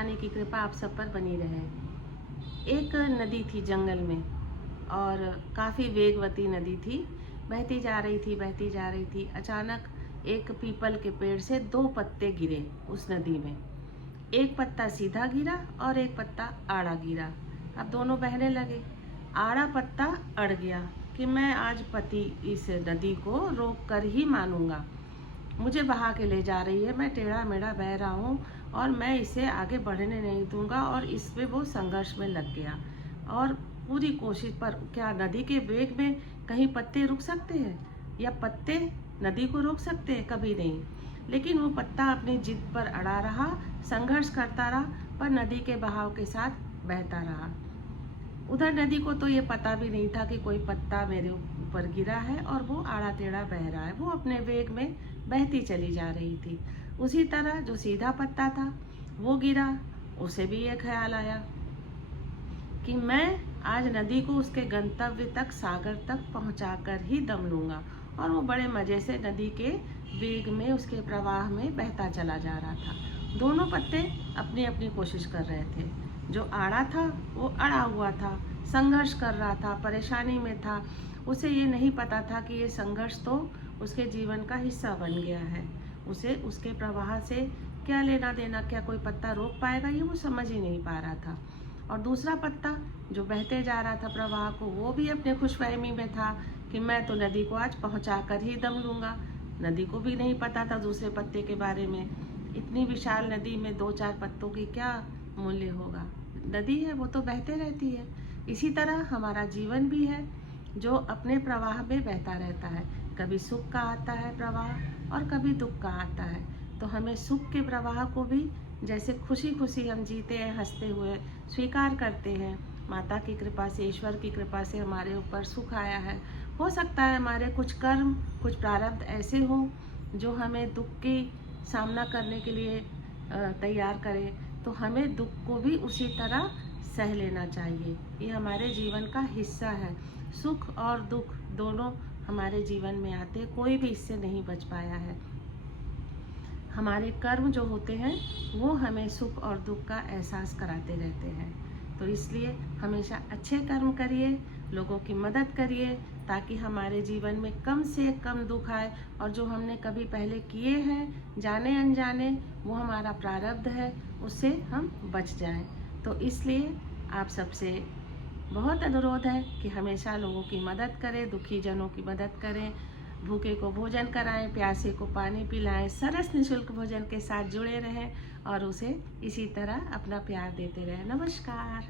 रानी की कृपा आप सब पर बनी रहे। एक नदी थी जंगल में और काफ़ी वेगवती नदी थी। बहती जा रही थी, बहती जा रही थी। अचानक एक पीपल के पेड़ से 2 पत्ते गिरे उस नदी में। एक पत्ता सीधा गिरा और एक पत्ता आड़ा गिरा। अब दोनों बहने लगे। आड़ा पत्ता अड़ गया कि मैं आज पति इस नदी को रोक कर ही मानूंगा। मुझे बहा के ले जा रही है, मैं टेढ़ा मेढ़ा बह रहा हूँ और मैं इसे आगे बढ़ने नहीं दूंगा। और इस पे वो संघर्ष में लग गया और पूरी कोशिश पर क्या नदी के वेग में कहीं पत्ते रुक सकते हैं या पत्ते नदी को रोक सकते हैं? कभी नहीं। लेकिन वो पत्ता अपनी जिद पर अड़ा रहा, संघर्ष करता रहा, पर नदी के बहाव के साथ बहता रहा। उधर नदी को तो ये पता भी नहीं था कि कोई पत्ता मेरे ऊपर गिरा है और वो आड़ा टेढ़ा बह रहा है। वो अपने वेग में बहती चली जा रही थी। उसी तरह जो सीधा पत्ता था वो गिरा, उसे भी ये ख्याल आया कि मैं आज नदी को उसके गंतव्य तक, सागर तक पहुंचाकर ही दम लूंगा। और वो बड़े मजे से नदी के वेग में, उसके प्रवाह में बहता चला जा रहा था। दोनों पत्ते अपनी अपनी कोशिश कर रहे थे। जो आड़ा था वो अड़ा हुआ था, संघर्ष कर रहा था, परेशानी में था। उसे ये नहीं पता था कि ये संघर्ष तो उसके जीवन का हिस्सा बन गया है। उसे उसके प्रवाह से क्या लेना देना, क्या कोई पत्ता रोक पाएगा, ये वो समझ ही नहीं पा रहा था। और दूसरा पत्ता जो बहते जा रहा था प्रवाह को, वो भी अपने खुशफहमी में था कि मैं तो नदी को आज पहुंचा कर ही दम लूंगा। नदी को भी नहीं पता था दूसरे पत्ते के बारे में। इतनी विशाल नदी में 2-4 पत्तों की क्या मूल्य होगा? नदी है वो तो बहते रहती है। इसी तरह हमारा जीवन भी है जो अपने प्रवाह में बहता रहता है। कभी सुख का आता है प्रवाह और कभी दुख का आता है। तो हमें सुख के प्रवाह को भी जैसे खुशी खुशी हम जीते हैं, हंसते हुए स्वीकार करते हैं। माता की कृपा से, ईश्वर की कृपा से हमारे ऊपर सुख आया है। हो सकता है हमारे कुछ कर्म, कुछ प्रारब्ध ऐसे हों जो हमें दुख की सामना करने के लिए तैयार करें, तो हमें दुख को भी उसी तरह सह लेना चाहिए। ये हमारे जीवन का हिस्सा है। सुख और दुख दोनों हमारे जीवन में आते, कोई भी इससे नहीं बच पाया है। हमारे कर्म जो होते हैं वो हमें सुख और दुख का एहसास कराते रहते हैं। तो इसलिए हमेशा अच्छे कर्म करिए, लोगों की मदद करिए, ताकि हमारे जीवन में कम से कम दुख आए। और जो हमने कभी पहले किए हैं जाने अनजाने, वो हमारा प्रारब्ध है, उससे हम बच जाएं। तो इसलिए आप सबसे बहुत अनुरोध है कि हमेशा लोगों की मदद करें, दुखी जनों की मदद करें, भूखे को भोजन कराएं, प्यासे को पानी पिलाएं, सरस निःशुल्क भोजन के साथ जुड़े रहें और उसे इसी तरह अपना प्यार देते रहें। नमस्कार।